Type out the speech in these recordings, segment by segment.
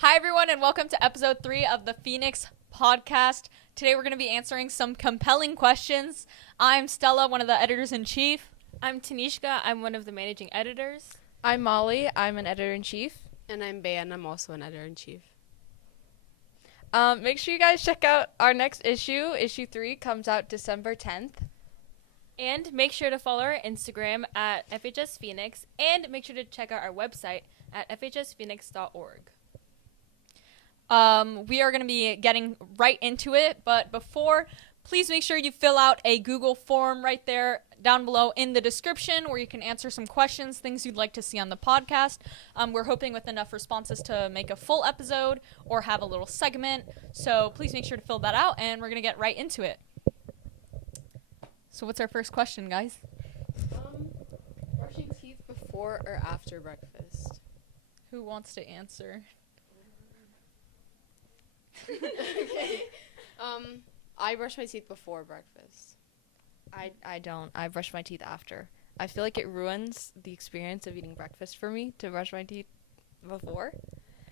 Hi, everyone, and welcome to episode 3 of the Phoenix podcast. Today, we're going to be answering some compelling questions. I'm Stella, one of the editors-in-chief. I'm Tanishka. I'm one of the managing editors. I'm Molly. I'm an editor-in-chief. And I'm Bea, and I'm also an editor-in-chief. Make sure you guys check out our next issue. Issue 3 comes out December 10th. And make sure to follow our Instagram at FHS Phoenix, and make sure to check out our website at fhsphoenix.org. We are going to be getting right into it, but before, please make sure you fill out a Google form right there down below in the description where you can answer some questions, things you'd like to see on the podcast. We're hoping with enough responses to make a full episode or have a little segment, so please make sure to fill that out, and we're going to get right into it. So what's our first question, guys? Brushing teeth before or after breakfast? Who wants to answer? Okay. I brush my teeth before breakfast. I don't. I brush my teeth after. I feel like it ruins the experience of eating breakfast for me to brush my teeth before.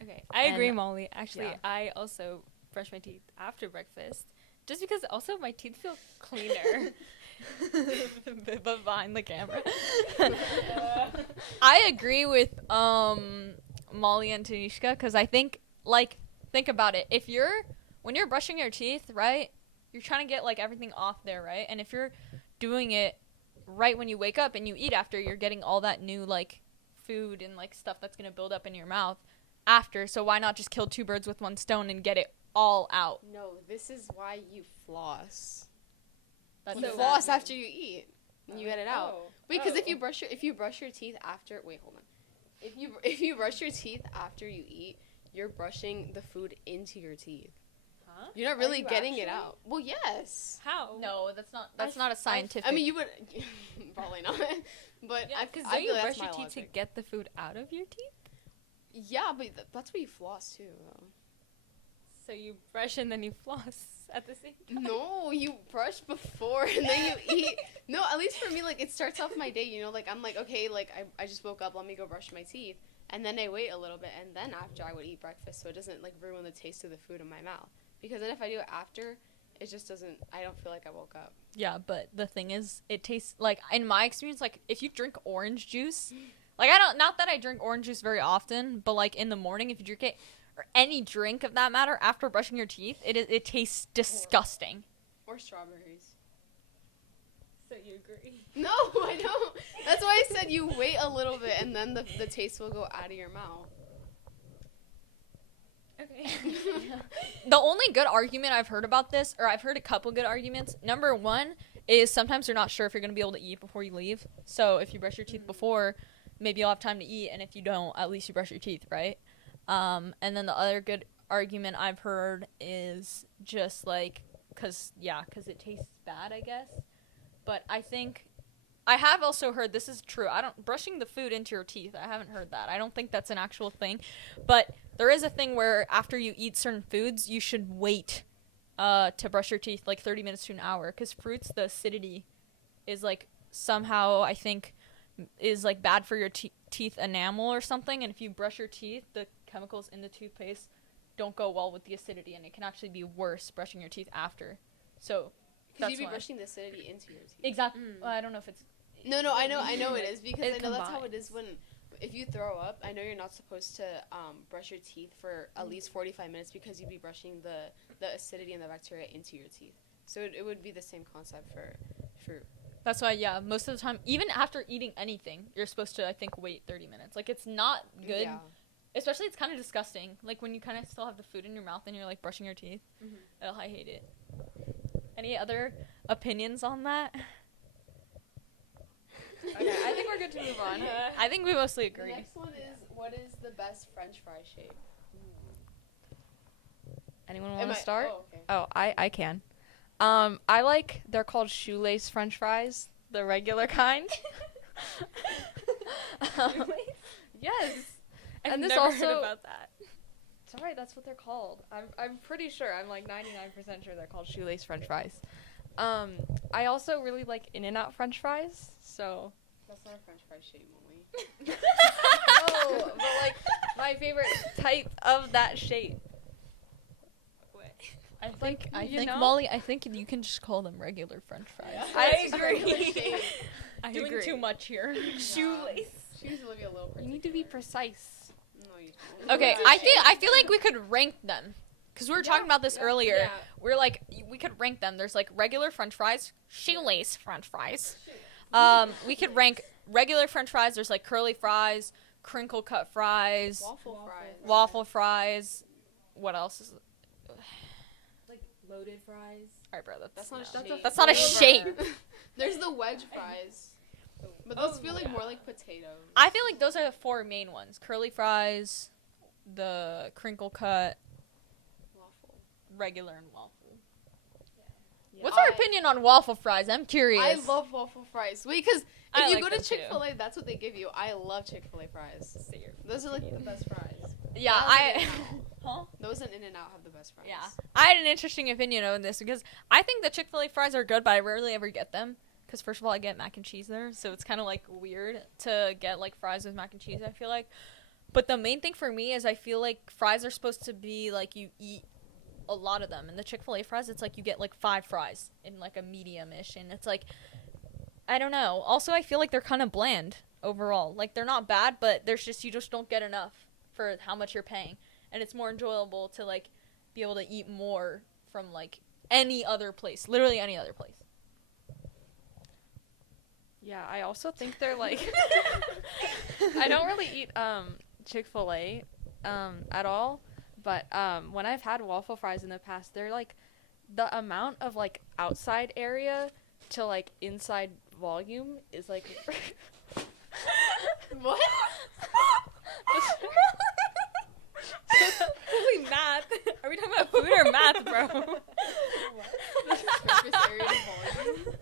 Okay, I agree, And- Molly. Actually, yeah. I also brush my teeth after breakfast, just because also my teeth feel cleaner. But behind the camera. I agree with Molly and Tanishka because I think about it. When you're brushing your teeth, right, you're trying to get everything off there, right? And if you're doing it right when you wake up and you eat after, you're getting all that new food and stuff that's gonna build up in your mouth after. So why not just kill two birds with one stone and get it all out? No, this is why you floss. That's You so floss bad. after you eat. And you get it out. Oh. Wait, because Oh. if you brush your teeth after, wait, hold on. If you brush your teeth after you eat, you're brushing the food into your teeth. Huh? You're not really you getting it actually? out. Well, yes. How? No, that's not a scientific. I mean, you would probably not, but Yeah, because I don't feel you that's brush my your teeth to logic. get the food out of your teeth? Yeah, but that's why you floss too. Though. So you brush and then you floss at the same time? No, you brush before and then you eat. No, at least for me, it starts off my day. I'm okay, I just woke up. Let me go brush my teeth, and then I wait a little bit, and then after I would eat breakfast, so it doesn't ruin the taste of the food in my mouth. Because then if I do it after, it just doesn't. I don't feel like I woke up. Yeah, but the thing is, it tastes in my experience, if you drink orange juice, not that I drink orange juice very often, but in the morning, if you drink it, or any drink of that matter, after brushing your teeth, it tastes disgusting. Or strawberries. So you agree? No, I don't. That's why I said you wait a little bit, and then the taste will go out of your mouth. Okay. The only good argument I've heard about this, or I've heard a couple good arguments, number one is sometimes you're not sure if you're going to be able to eat before you leave. So if you brush your teeth before, maybe you'll have time to eat, and if you don't, at least you brush your teeth, right? And then the other good argument I've heard is just because it tastes bad, I guess. But I think I have also heard this is true. Brushing the food into your teeth. I haven't heard that. I don't think that's an actual thing, but there is a thing where after you eat certain foods, you should wait to brush your teeth 30 minutes to an hour, because fruits, the acidity is somehow I think is bad for your teeth enamel or something, and if you brush your teeth, the chemicals in the toothpaste don't go well with the acidity, and it can actually be worse brushing your teeth after. So Because you'd that's be why. brushing the acidity into your teeth. Exactly. Mm. Well, I don't know if it's No, I know it is, because It I know that's how it combines. is if you throw up. I know you're not supposed to brush your teeth for at least 45 minutes, because you'd be brushing the acidity and the bacteria into your teeth. So it would be the same concept for fruit. That's why, yeah, most of the time, even after eating anything, you're supposed to, I think, wait 30 minutes. It's not good. Yeah. Especially, it's kind of disgusting. When you kind of still have the food in your mouth and you're, brushing your teeth. Mhm. Oh, I hate it. Any other opinions on that? Okay, I think we're good to move on. I think we mostly The agree. next one is, what is the best French fry shape? Anyone Am want I- to start? Oh, okay. Oh, I can. They're called shoelace french fries, the regular kind. Yes. I've And this never also- heard about that. It's alright, that's what they're called. I'm pretty sure. I'm 99% sure they're called shoelace french fries. I also really like In-N-Out french fries, so That's not a French fry shape, Molly. no, but My favorite type of that shape. I think you know? Molly, I think you can just call them regular French fries. I agree. I Doing agree. too much here. Shoelace. Choose Olivia a little You particular. need to be precise. No, you don't. Okay, I feel like we could rank them. Because we were talking about this earlier. Yeah. We're like, we could rank them. There's like regular French fries, shoelace French fries. We could rank regular French fries. There's like curly fries, crinkle cut fries, waffle fries. What else is? Like loaded fries. All right, bro. That's not a shape. That's not a shape. There's the wedge fries. But those feel like more like potatoes. I feel like those are the four main ones: curly fries, the crinkle cut, Waffle. regular, and waffle. Yeah. What's our opinion on waffle fries? I'm curious. I love waffle fries. Wait, because I if you like go to them too. Chick-fil-A, that's what they give you. I love Chick-fil-A fries. Those are like the best fries. Yeah, Huh? Those in In-N-Out have the best fries. Yeah. I had an interesting opinion on this because I think the Chick-fil-A fries are good, but I rarely ever get them. Because first of all, I get mac and cheese there, so it's kind of like weird to get like fries with mac and cheese, I feel like. But the main thing for me is I feel like fries are supposed to be like you eat a lot of them. And the Chick-fil-A fries, it's like you get like 5 fries in like a medium-ish. And it's like, I don't know. Also, I feel like they're kind of bland overall. Like they're not bad, but there's just, you just don't get enough for how much you're paying. And it's more enjoyable to like be able to eat more from like any other place, literally any other place. Yeah, I also think they're like I don't really eat Chick-fil-A at all, but when I've had waffle fries in the past, they're like the amount of like outside area to like inside volume is like What? Holy math. Are we talking about food or math, bro? Surface area to volume.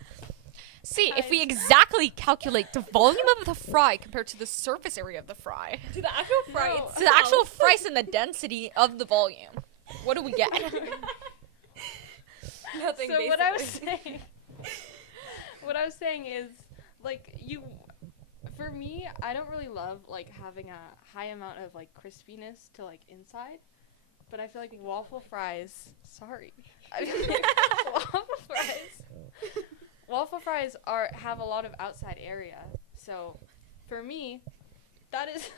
See, if we exactly calculate the volume of the fry compared to the surface area of the fry, To the actual fry No. itself. to the actual fries and the density of the volume, what do we get? Nothing. So basically. what I was saying is like for me, I don't really love like having a high amount of like crispiness to like inside, but I feel like waffle fries. Sorry, waffle fries have a lot of outside area. So for me, that is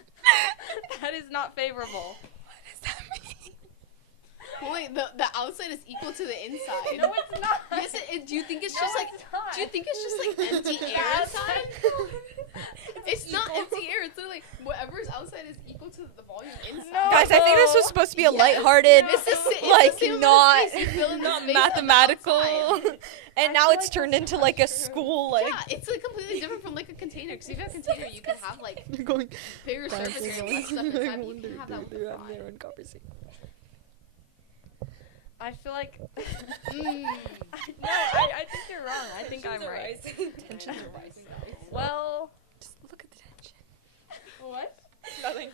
that is not favorable. What does that mean? Wait, the outside is equal to the inside. No, it's not. Yes, do you think it's No, just like? it's not. Do you think it's just like empty air inside? It's not empty air. It's literally whatever's outside is equal to the volume inside. No. Guys, I think this was supposed to be a Yes. lighthearted, It's the same like amount of not, space you fill in the not space on the mathematical, outside. and now it's turned into like a school, like. Yeah, it's like completely different from like a container. Because if you have a container, you can have like You're going. bigger surface area, less stuff inside. But you can have that with a fry. conversation. I feel like Mm. no, I think you're wrong. I think I'm right. Tensions are rising. Well, Just look at the tension. what? Nothing.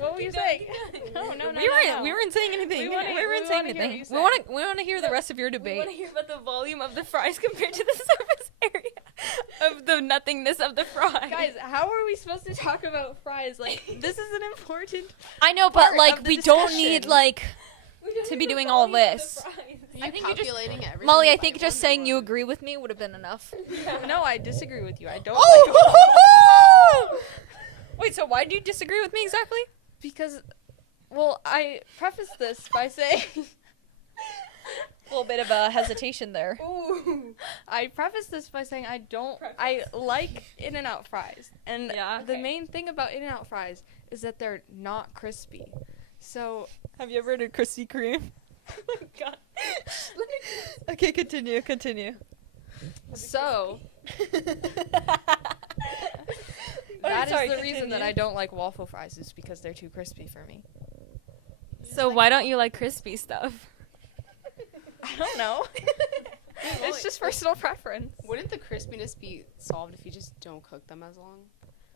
What were you saying? No. We weren't saying anything. We wanna- We weren't we saying wanna hear what anything. you We want to hear the rest of your We debate. want to hear about the volume of the fries compared to the surface area of the nothingness of the fry. Guys, how are we supposed to talk about fries? Like, this is an important. I know, but part like of the we don't need discussion. like We don't to need be the doing all volume of this. the fries. I think you're calculating everything. Molly. I by think just one saying and you one. agree with me would have been enough. No, I disagree with you. I don't. Oh! Wait, so why do you disagree with me exactly? Because, well, I prefaced this by saying. A little bit of a hesitation there. Ooh. I prefaced this by saying I like In-N-Out fries. And Yeah, the okay. main thing about In-N-Out fries is that they're not crispy. So, Have you ever had Krispy Kreme? Oh my god. Okay, continue. so Alright, that sorry, is the reason that continue. I don't like waffle fries is because they're too crispy for me. So why don't you like crispy stuff? I don't know. It's just personal preference. Wouldn't the crispiness be solved if you just don't cook them as long?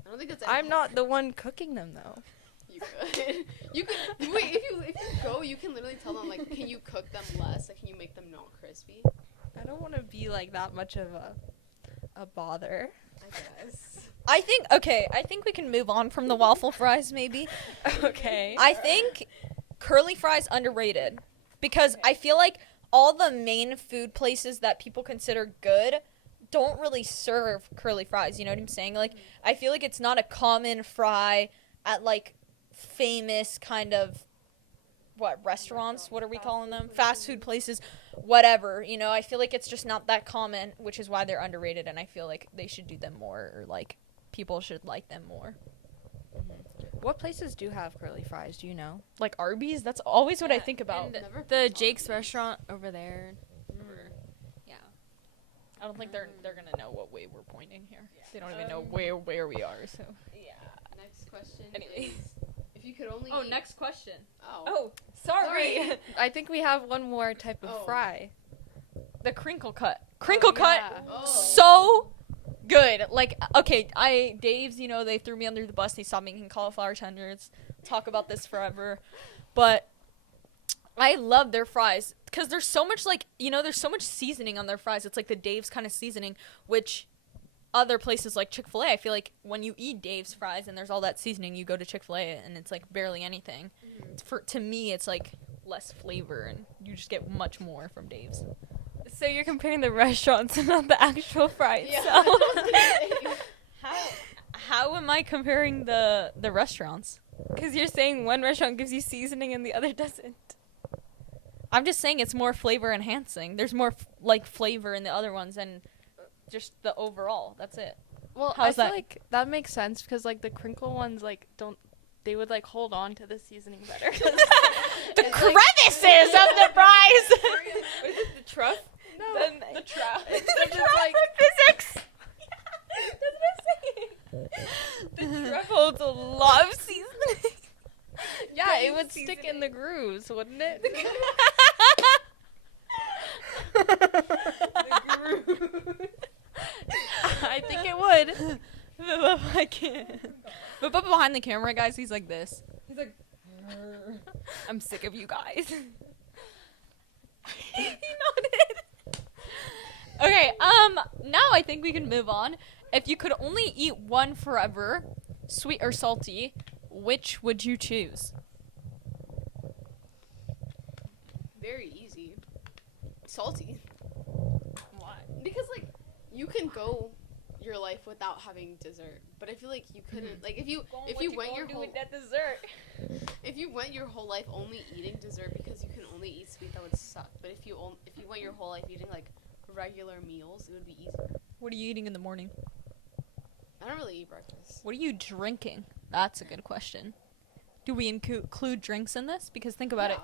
I don't think that's. I'm not the one cooking them though. You could. You could. Wait, if you go, you can literally tell them like, can you cook them less? Like, can you make them not crispy? I don't want to be like that much of a bother. I guess. I think we can move on from the waffle fries maybe. Okay. I think curly fries underrated because I feel like all the main food places that people consider good don't really serve curly fries, you know what I'm saying? Like I feel like it's not a common fry at like famous kind of restaurants, what are we calling them? Fast food places, whatever. You know, I feel like it's just not that common, which is why they're underrated, and I feel like they should do them more, or like people should like them more. What places do have curly fries? Do you know? Like Arby's, that's always what I think about. And Never the been to Jake's Arby's. restaurant over there. Yeah. I don't think they're gonna know what way we're pointing here. They don't even know where we are. So Next question. Anyway. Is, if you could only. eat- next question. Oh. Sorry. I think we have one more type of Oh. fry. The crinkle cut. Crinkle cut. yeah. Oh. So good. Like, okay, Dave's, you know, they threw me under the bus. They stopped making cauliflower tenders. Talk about this forever. But I love their fries because there's so much, like, you know, there's so much seasoning on their fries. It's like the Dave's kind of seasoning, which other places like Chick-fil-A, I feel like when you eat Dave's fries and there's all that seasoning, you go to Chick-fil-A and it's like barely anything. To me, it's like less flavor and you just get much more from Dave's. So you're comparing the restaurants and not the actual fry Yeah. itself. How am I comparing the restaurants? Because you're saying one restaurant gives you seasoning and the other doesn't. I'm just saying it's more flavor enhancing. There's more like flavor in the other ones and just the overall. That's it. Well, How's I that? feel like that makes sense because like the crinkle ones like don't they would like hold on to the seasoning better. The crevices of the fries. The truff? No, The truff. it's just like physics. The truff holds a lot of seasoning. yeah, it would stick in the grooves, wouldn't it? I think it would. I can't. But behind the camera, guys, he's like this. He's like, I'm sick of you guys. he nodded. Okay, now I think we can move on. If you could only eat one forever, sweet or salty, which would you choose? Very easy. Salty. Why? Because like you can go your life without having dessert, but I feel like you couldn't. Like if you went your whole if you went your whole life only eating dessert because you can only eat sweet, that would suck. But if you went your whole life eating like regular meals, it would be easier. What are you eating in the morning? I don't really eat breakfast. What are you drinking? That's a good question. Do we include drinks in this? Because think about it.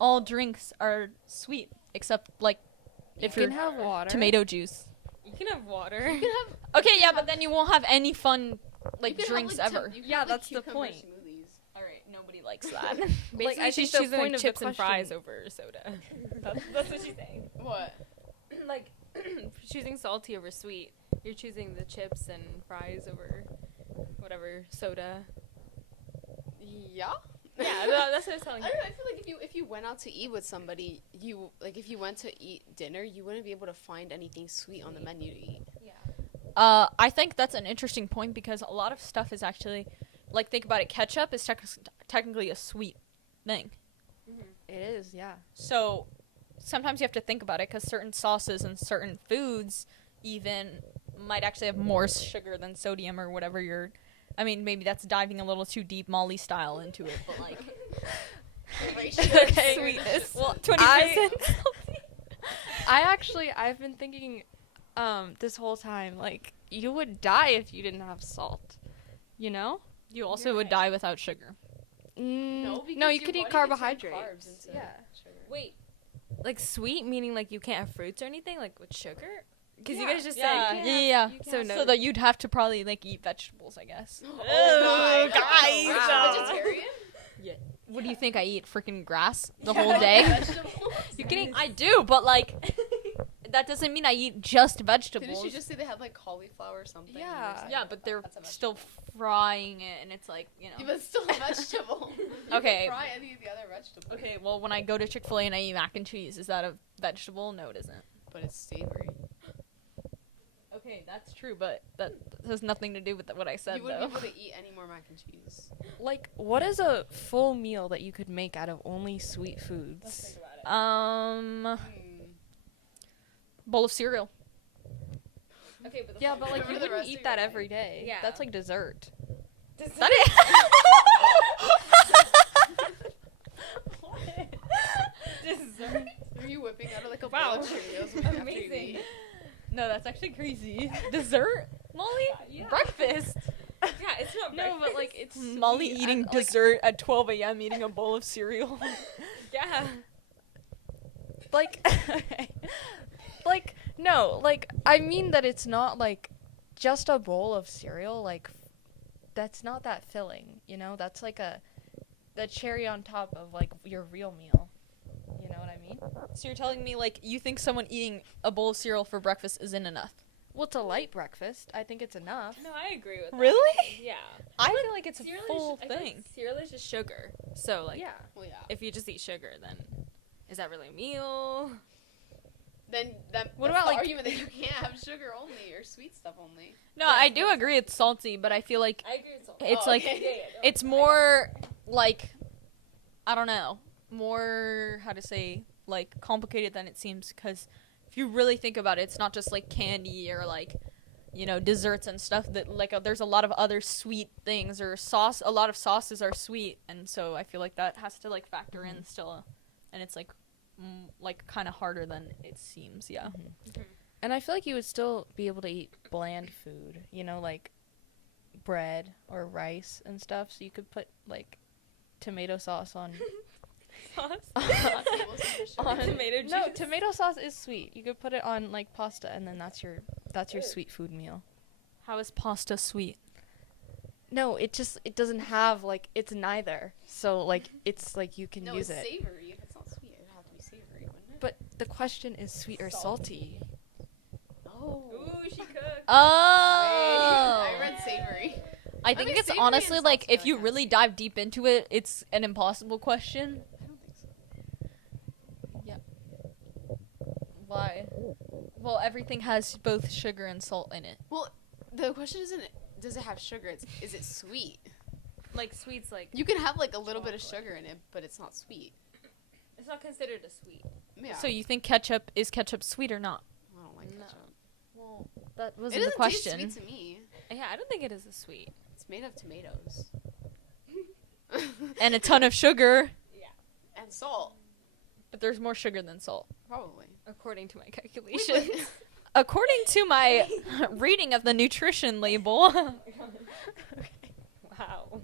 All drinks are sweet, except like if you you're can have water. tomato juice. You can have water. You can have Okay, yeah, but then you won't have any fun like you can drinks have, like, ever. you can Yeah, have, like, that's the cucumber point. Smoothies. All right, nobody likes that. Basically, I she's think the choosing point of the chips and fries question- over soda. That's what she's saying. What? Like, choosing salty over sweet. You're choosing the chips and fries over whatever soda. Yeah. Yeah, that's what I was telling I you. don't know. I feel like if you went out to eat with somebody, if you went to eat dinner, you wouldn't be able to find anything sweet on the menu to eat. I think that's an interesting point because a lot of stuff is actually, like, think about it. Ketchup is technically a sweet thing. It is, yeah. So sometimes you have to think about it because certain sauces and certain foods even might actually have more sugar than sodium or whatever you're. I mean, maybe that's diving a little too deep Molly style into it, but like. Okay. Sweetness. Well, 20%. I've been thinking this whole time, like, you would die if you didn't have salt. You know? You also would die without sugar. No, because you your could eat body can turn carbohydrates. carbs into Yeah. sugar. Wait, like sweet meaning like you can't have fruits or anything like with sugar? Because you Yeah. guys just Yeah, said yeah. So no. So that you'd have to probably like eat vegetables, I guess. Oh, my guys. God. Vegetarian? What do you think I eat? Freaking grass the whole day? Vegetables? You kidding? I do, but like that doesn't mean I eat just vegetables. Didn't you just say they had like cauliflower or something? Yeah. And you were saying Yeah, that but they're that's a still vegetable. frying it, and it's like, you Yeah, know. but it's still a vegetable. You Okay. can fry any of the other vegetables. Okay, well, when I go to Chick-fil-A and I eat mac and cheese, is that a vegetable? No, it isn't. But it's savory. Okay, that's true, but that has nothing to do with what I said, You wouldn't though. be able to eat any more mac and cheese. Like, what is a full meal that you could make out of only sweet foods? Bowl of cereal. Okay, but Yeah, but like For you the wouldn't rest eat of that your every day. Yeah. That's like dessert. That is. dessert. Are you whipping out of like a Wow. bowl of Cheerios after you Amazing. eat? No, that's actually crazy. Dessert, Molly? Yeah. Breakfast. Yeah, it's not No, but like it's Molly sweet eating and, like, dessert at 12 a.m. eating a bowl of cereal. Yeah. like like no, like I mean that it's not like just a bowl of cereal, like that's not that filling, you know? That's like the cherry on top of like your real meal. You know what I mean? So you're telling me, like, you think someone eating a bowl of cereal for breakfast isn't enough? Well, it's a light breakfast. I think it's enough. No, I agree with that. Really? Yeah. I feel like it's a Cereal full I feel like thing. cereal is just sugar. So like, Yeah. Well, yeah. if you just eat sugar, then is that really a meal? Then that What that's about, the like- argument that you can't have sugar only or sweet stuff only. No, I do agree it's salty, but I feel like I agree with salty. it's Oh, like okay. it's more like, I don't know, more, how to say, like, complicated than it seems, because if you really think about it, it's not just like candy or like, you know, desserts and stuff that like there's a lot of other sweet things, or sauce. A lot of sauces are sweet, and so I feel like that has to like factor in still, and it's like like kind of harder than it seems. Yeah. And I feel like you would still be able to eat bland food, you know, like bread or rice and stuff. So you could put like tomato sauce on. on Tomato No, juice. tomato sauce is sweet. You could put it on like pasta, and then that's your sweet food meal. How is pasta sweet? No, it doesn't have like it's neither. So like it's like you can No, use it's it. savory. If it's not sweet, it would have to be savory, wouldn't it? But the question is sweet or salty. Oh. Ooh, she cooked. Oh. I read savory. I I think mean, it's savory honestly and like salty are if you kinda really same. dive deep into it, it's an impossible question. I don't think so. Why? Well, everything has both sugar and salt in it. Well, the question isn't does it have sugar? It's is it sweet? Like sweets, like You can have like a little bit of sugar in it, but it's not sweet. it's not considered a sweet. Yeah. So you think ketchup sweet or not? I don't like No. ketchup. Well, that It wasn't the doesn't question. taste sweet to me. Yeah, I don't think it is a sweet. It's made of tomatoes. And a ton of sugar, and salt, but there's more sugar than salt. probably. According to my calculations. According to my reading of the nutrition label. Wow.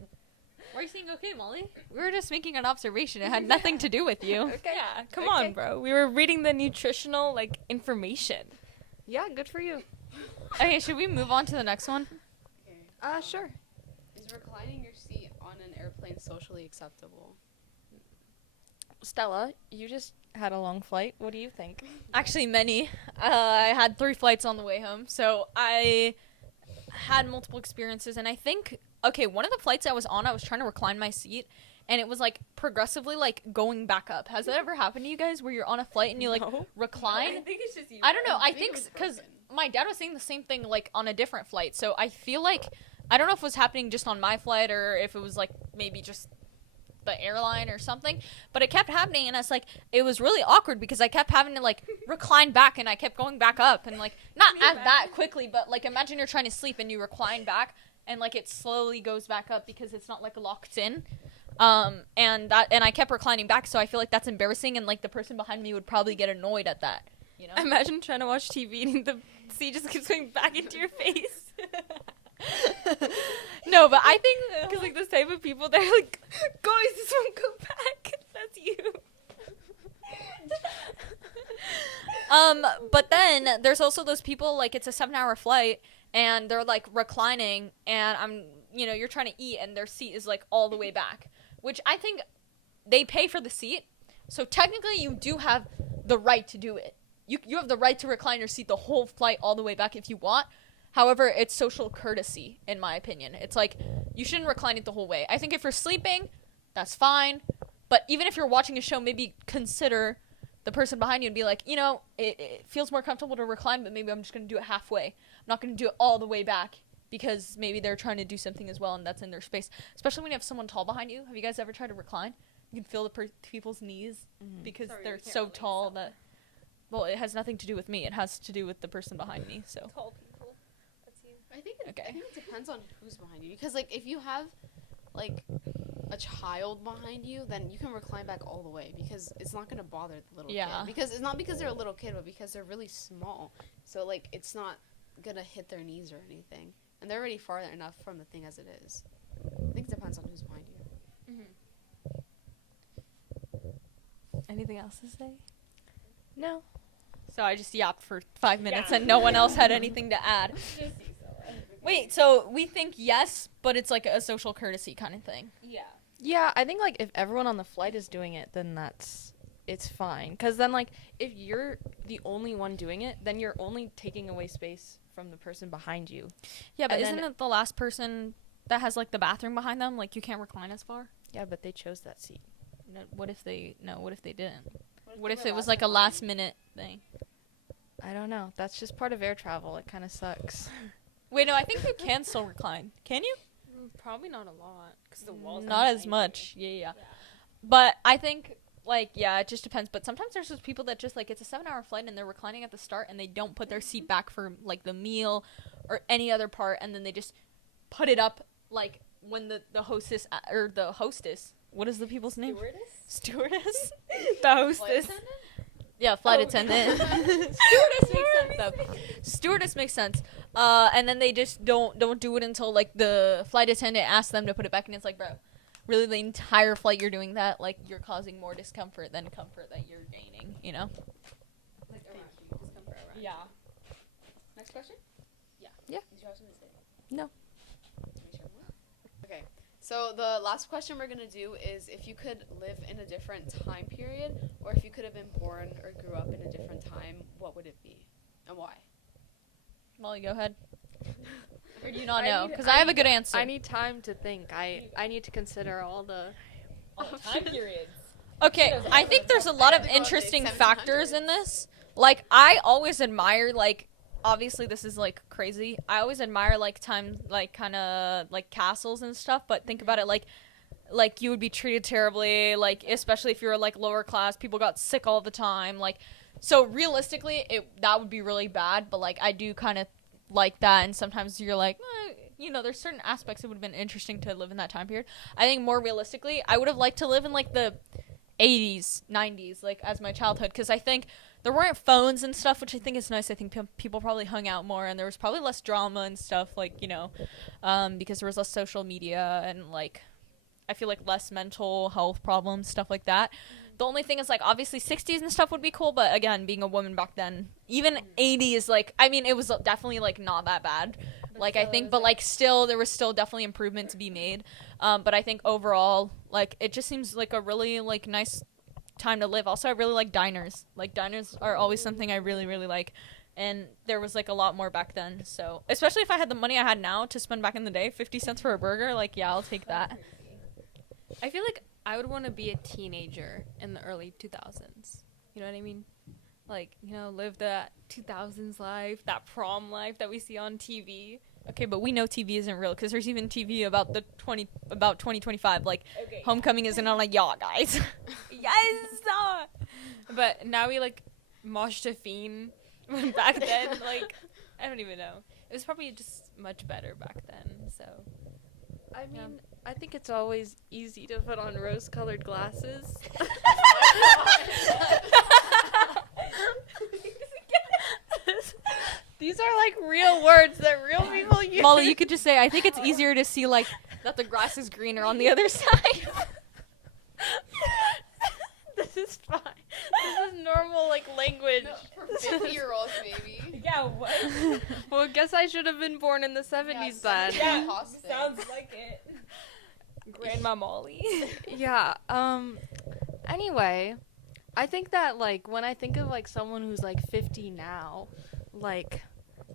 Why are you saying okay, Molly? We were just making an observation. It had nothing to do with you. Okay. Yeah, come Okay. on, bro. We were reading the nutritional like information. Yeah, good for you. Okay, should we move on to the next one? Okay. Sure. Is reclining your seat on an airplane socially acceptable? Stella, you just had a long flight. What do you think? Actually, many. I had 3 flights on the way home, so I had multiple experiences. And I think, okay, one of the flights I was on, I was trying to recline my seat, and it was like progressively like going back up. Has that ever happened to you guys, where you're on a flight and you like No. recline? think it's just you. I don't know. I think think it was because broken. my dad was saying the same thing like on a different flight. So I feel like I don't know if it was happening just on my flight or if it was like maybe just the airline or something, but it kept happening, and it's like it was really awkward because I kept having to like recline back, and I kept going back up, and like not at that quickly, but like imagine you're trying to sleep and you recline back, and like it slowly goes back up because it's not like locked in. And I kept reclining back, so I feel like that's embarrassing, and like the person behind me would probably get annoyed at that, you know? Imagine trying to watch TV and the seat just keeps going back into your face. No, but I think Because like those type of people, they're like, guys, this won't go back. That's you. But then there's also those people, like it's a 7-hour flight and they're like reclining, and you're trying to eat and their seat is like all the way back, which I think they pay for the seat. So technically you do have the right to do it. You have the right to recline your seat the whole flight all the way back if you want. However, it's social courtesy, in my opinion. It's like, you shouldn't recline it the whole way. I think if you're sleeping, that's fine. But even if you're watching a show, maybe consider the person behind you and be like, you know, it feels more comfortable to recline, but maybe I'm just going to do it halfway. I'm not going to do it all the way back because maybe they're trying to do something as well and that's in their space. Especially when you have someone tall behind you. Have you guys ever tried to recline? You can feel the people's knees because they're so tall that, well, it has nothing to do with me. It has to do with the person behind me. So Tall people. That's you. I think it depends on who's behind you. Because, like, if you have, like, a child behind you, then you can recline back all the way because it's not going to bother the little kid. Because it's not because they're a little kid, but because they're really small. So, like, it's not going to hit their knees or anything. And they're already far enough from the thing as it is. I think it depends on who's behind you. anything else to say? No. So I just yapped for 5 minutes and no one else had anything to add. Wait, so we think yes, but it's like a social courtesy kind of thing. Yeah. Yeah, I think, like, if everyone on the flight is doing it, then it's fine. Because then, like, if you're the only one doing it, then you're only taking away space from the person behind you. Yeah, but And isn't then- it the last person that has, like, the bathroom behind them? Like, you can't recline as far? Yeah, but they chose that seat. No, what if they didn't? What if it was, like, a last-minute thing? I don't know. That's just part of air travel. It kind of sucks. Wait, no, I think you can still recline. Can you? Probably not a lot because the walls. Not as much. Yeah. But I think, like, yeah, it just depends. But sometimes there's those people that just, like, it's a 7-hour flight and they're reclining at the start and they don't put their seat back for, like, the meal or any other part. And then they just put it up, like, when the hostess, or the hostess, what is the people's name? Stewardess? The hostess. Yeah, flight attendant. Stewardess makes sense, though. Stewardess makes sense. And then they just don't do it until, like, the flight attendant asks them to put it back, and it's like, bro, really the entire flight you're doing that? Like, you're causing more discomfort than comfort that you're gaining, you know? Like around you, discomfort around. Yeah. Next question? Yeah. Did you have something to say? No. Okay. So the last question we're gonna do is if you could live in a different time period, or if you could have been born or grew up in a different time, what would it be, and why? Molly, go ahead. Or do you not I know? need- Because I have a good answer. I need time to think. I need to consider all the... Time periods. Okay, I think there's a lot of I have to go to the interesting factors 1700s. in this. Like, I always admire, like, obviously this is, like, crazy. I always admire, like, time, like, kind of, like, castles and stuff, but think about it, like, you would be treated terribly, like, especially if you were, like, lower class, people got sick all the time, like, so realistically, that would be really bad, but, like, I do kind of like that, and sometimes you're like, you know, there's certain aspects that would have been interesting to live in that time period. I think more realistically, I would have liked to live in, like, the 80s, 90s, like, as my childhood, because I think there weren't phones and stuff, which I think is nice. I think people probably hung out more, and there was probably less drama and stuff, like, you know, because there was less social media and, like, I feel like less mental health problems, stuff like that. The only thing is, like, obviously 60s and stuff would be cool, but again, being a woman back then, even 80s, like, I mean, it was definitely, like, not that bad. Like, I think, but, like, still, there was still definitely improvement to be made. But I think overall, like, it just seems like a really, like, nice time to live. Also, I really like diners. Like, diners are always something I really, really like. And there was, like, a lot more back then. So, especially if I had the money I had now to spend back in the day, 50 cents for a burger, like, yeah, I'll take that. I feel like I would want to be a teenager in the early 2000s. You know what I mean? Like, you know, live that 2000s life, that prom life that we see on TV. Okay, but we know TV isn't real because there's even TV about 2025. Like, Okay. Homecoming isn't on, like, y'all, guys. Yes! But now we, like, mosh to fiend. Back then, like, I don't even know. It was probably just much better back then, so. I mean, I think it's always easy to put on rose-colored glasses. These are, like, real words that real people use. Molly, you could just say, I think it's easier to see, like, that the grass is greener on the other side. This is fine. This is normal, like, language. For 50-year-olds, maybe. Yeah, what? Well, I guess I should have been born in the 70s then. Yeah. Hospice. Sounds like it. Grandma Molly. Yeah, anyway, I think that, like, when I think of, like, someone who's, like, 50 now, like,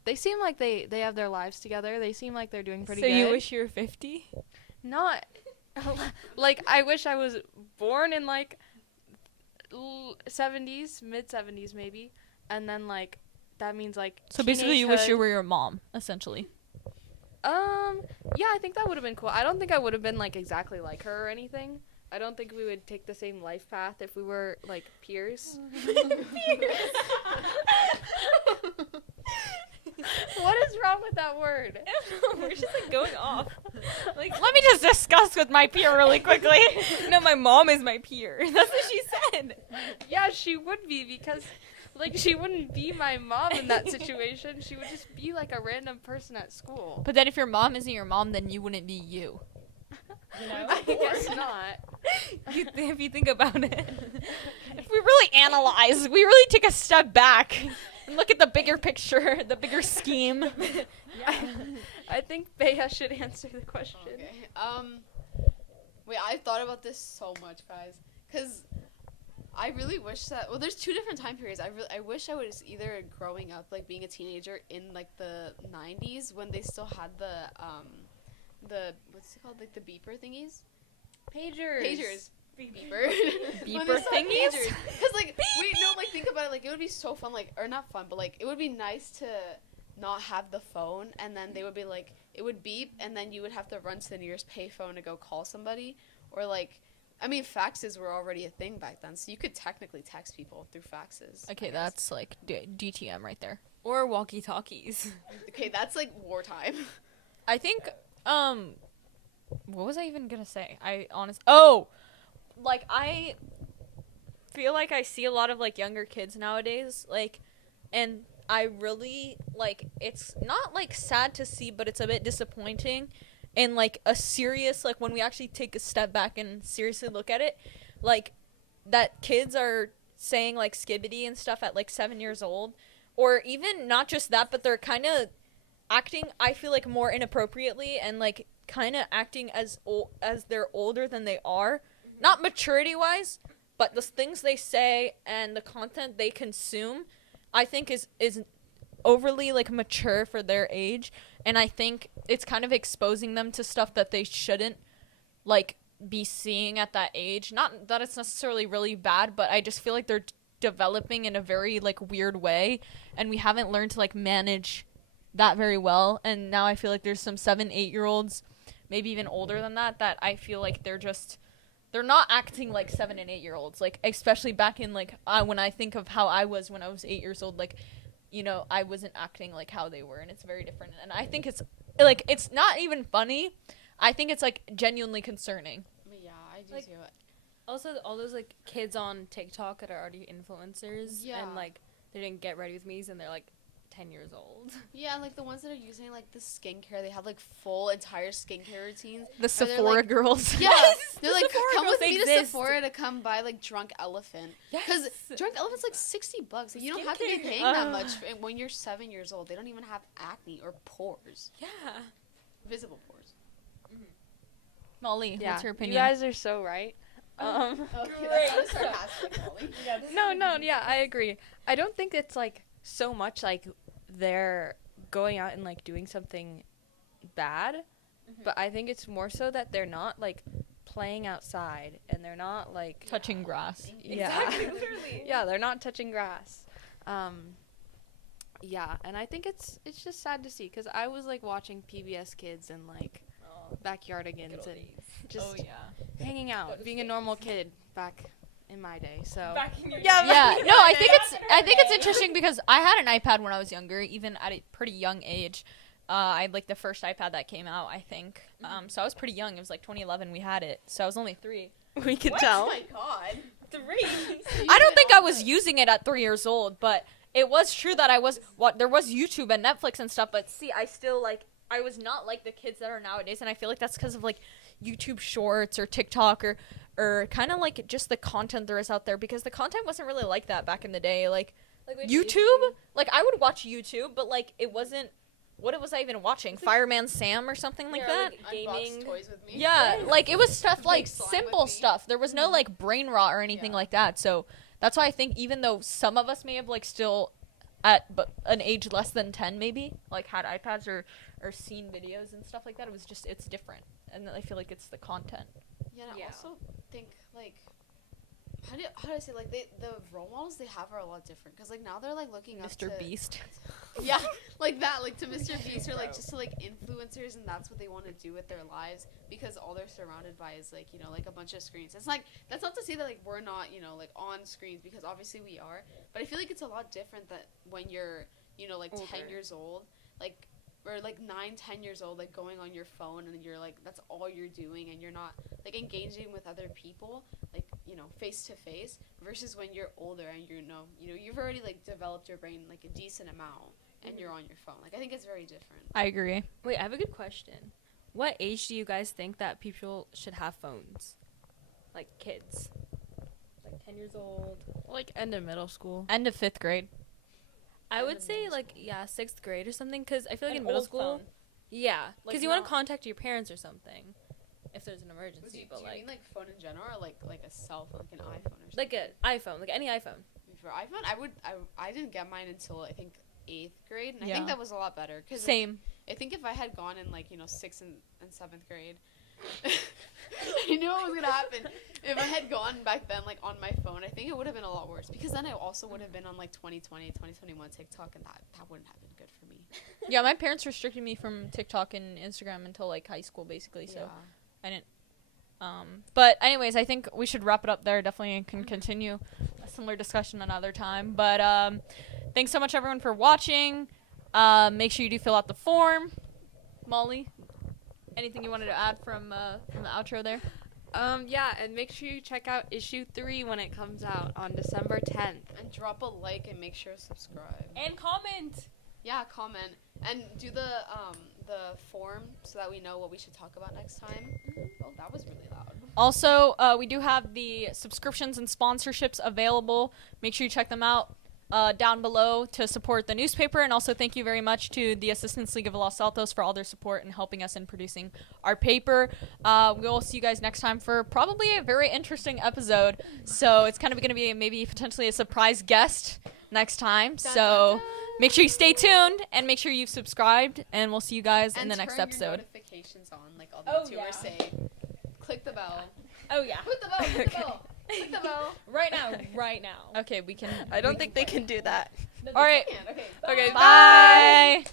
they seem like they have their lives together. They seem like they're doing pretty So good. you wish you were 50? Not, like, I wish I was born in, like, 70s, mid 70s maybe, and then like that means like. So basically, you wish you teenagehood. were your mom, essentially. Yeah, I think that would have been cool. I don't think I would have been like exactly like her or anything. I don't think we would take the same life path if we were like peers. What is wrong with that word? We're just like going off. Like, let me just discuss with my peer really quickly. No, my mom is my peer. That's what she said. Yeah, she would be because like she wouldn't be my mom in that situation. She would just be like a random person at school. But then if your mom isn't your mom, then you wouldn't be you. You know? I guess not. If you think about it. If we really analyze, we really take a step back and look at the bigger picture, the bigger scheme. I think Bea should answer the question. Okay. Wait, I've thought about this so much, guys. Because I really wish that... Well, there's two different time periods. I wish I was either growing up, like, being a teenager in, like, the 90s when they still had the what's it called? Like, the beeper thingies? Pagers. Beeper. Beeper thingies? Because, like, wait, no, like, think about it. Like, it would be so fun. Like, or not fun, but, like, it would be nice to not have the phone, and then they would be, like, it would beep, and then you would have to run to the nearest payphone to go call somebody. Or, like, I mean, faxes were already a thing back then, so you could technically text people through faxes. Okay, that's like DTM right there. Or walkie-talkies. Okay, that's, like, wartime. I think, what was I even gonna say? I feel like I see a lot of, like, younger kids nowadays, like, and I really, like, it's not, like, sad to see, but it's a bit disappointing, and, like, a serious, like, when we actually take a step back and seriously look at it, like, that kids are saying, like, skibbity and stuff at, like, 7 years old, or even not just that, but they're kind of acting, I feel like, more inappropriately and, like, kind of acting as they're older than they are. Mm-hmm. Not maturity-wise, but the things they say and the content they consume, I think is overly, like, mature for their age. And I think it's kind of exposing them to stuff that they shouldn't, like, be seeing at that age. Not that it's necessarily really bad, but I just feel like they're developing in a very, like, weird way. And we haven't learned to, like, manage that very well. And now I feel like there's some 7-8-year-olds, maybe even older than that I feel like they're not acting like 7 and 8-year-olds, like, especially back in, like, when I think of how I was when I was 8 years old, like, you know, I wasn't acting like how they were, and it's very different. And I think it's, like, it's not even funny. I think it's, like, genuinely concerning. Yeah, I do Like, too. Also, all those, like, kids on TikTok that are already influencers. Yeah. And, like, they didn't get ready with me's and they're, like, 10 years old. Yeah, like the ones that are using, like, the skincare, they have, like, full entire skincare routines. The Or they're, Sephora like, girls. Yeah, they're like, Sephora come girls with me to exist. Sephora to come buy, like, Drunk Elephant. Because Drunk Elephant's, like, $60. Like, you don't have to be Skincare. paying that much when you're 7 years old. They don't even have acne or pores. Yeah. Visible pores. Molly, Yeah, what's your opinion? you guys are so right. Okay, that's kind of sarcastic, Molly. No, yeah, I agree. I don't think it's like so much like they're going out and like doing something bad, but I think it's more so that they're not like playing outside and they're not like Touching grass. yeah. Exactly, literally. Yeah, they're not touching grass. Yeah, and I think it's just sad to see because I was like watching PBS Kids and like Backyardigans and just hanging out, being a normal kid back in my day. So Yeah, no, I think it's interesting because I had an iPad when I was younger, even at a pretty young age. I had, like, the first iPad that came out, I think. So I was pretty young. It was like 2011 we had it. So I was only 3. we could Oh tell. my god. 3. I don't think I was using it at 3 years old, but it was true that there was YouTube and Netflix and stuff, but see, I still, like, I was not like the kids that are nowadays, and I feel like that's because of, like, YouTube Shorts or TikTok or kind of, like, just the content there is out there, because the content wasn't really like that back in the day. Like YouTube, like, I would watch YouTube, but, like, it wasn't, what was I even watching? Fireman Sam or something like that? Like, gaming. Unbox toys with me. Yeah, like, it was stuff, like, Make slime simple with me. stuff. There was no, like, brain rot or anything Yeah. like that, so that's why I think even though some of us may have, like, still at an age less than 10 maybe, like, had iPads or seen videos and stuff like that, it's different. And I feel like it's the content. Yeah, and I Yeah. also think, like, how do I say, like, the role models they have are a lot different, because like now they're like looking up to Mr. Beast. yeah, like that, like to Mr. Beast, or like just to like influencers, and that's what they want to do with their lives, because all they're surrounded by is like, you know, like a bunch of screens. It's like, that's not to say that like we're not, you know, like on screens, because obviously we are, but I feel like it's a lot different that when you're, you know, like Older. 10 years old, like, or like 9-10 years old, like going on your phone, and you're like, that's all you're doing, and you're not like engaging with other people, like, you know, face to face, versus when you're older and you know you've already like developed your brain like a decent amount, and you're on your phone. Like, I think it's very different. I agree. Wait, I have a good question. What age do you guys think that people should have phones? Like kids. Like 10 years old. Like end of middle school. End of 5th grade. I End would of say middle like, yeah, 6th grade or something, because I feel like An in middle old school. phone. Yeah, Like, because you want not- to contact your parents or something if there's an Do emergency, you but mean like like phone in general, or like a cell phone, like an iPhone or something? like an iPhone, like any iPhone. For iPhone, I didn't get mine until I think 8th grade, and I Yeah. think that was a lot better. Cause Same. I think if I had gone in like, you know, 6th and 7th grade, I knew what was gonna happen. If I had gone back then like on my phone, I think it would have been a lot worse, because then I also would have been on like 2020, 2021 TikTok, and that wouldn't have been good for me. Yeah, my parents restricted me from TikTok and Instagram until like high school, basically. So I didn't. But anyways, I think we should wrap it up there. Definitely can continue a similar discussion another time. But thanks so much everyone for watching. Make sure you do fill out the form. Molly, anything you wanted to add from the outro there? Yeah, and make sure you check out issue 3 when it comes out on December 10th. And drop a like, and make sure to subscribe. And comment. Yeah, comment, and do the form so that we know what we should talk about next time. Oh, that was really loud. Also, we do have the subscriptions and sponsorships available. Make sure you check them out down below to support the newspaper. And also thank you very much to the Assistance League of Los Altos for all their support and helping us in producing our paper. We'll see you guys next time for probably a very interesting episode. So it's kind of going to be maybe potentially a surprise guest next time. So make sure you stay tuned and make sure you've subscribed. And we'll see you guys in the next turn episode. your notifications on, like all the Oh, YouTubers yeah. say. Click the bell. Oh, yeah. Click the bell. Click the bell. Click the bell. Right now. Okay, we can. I don't think they can do that. All right. Okay. Okay, Bye.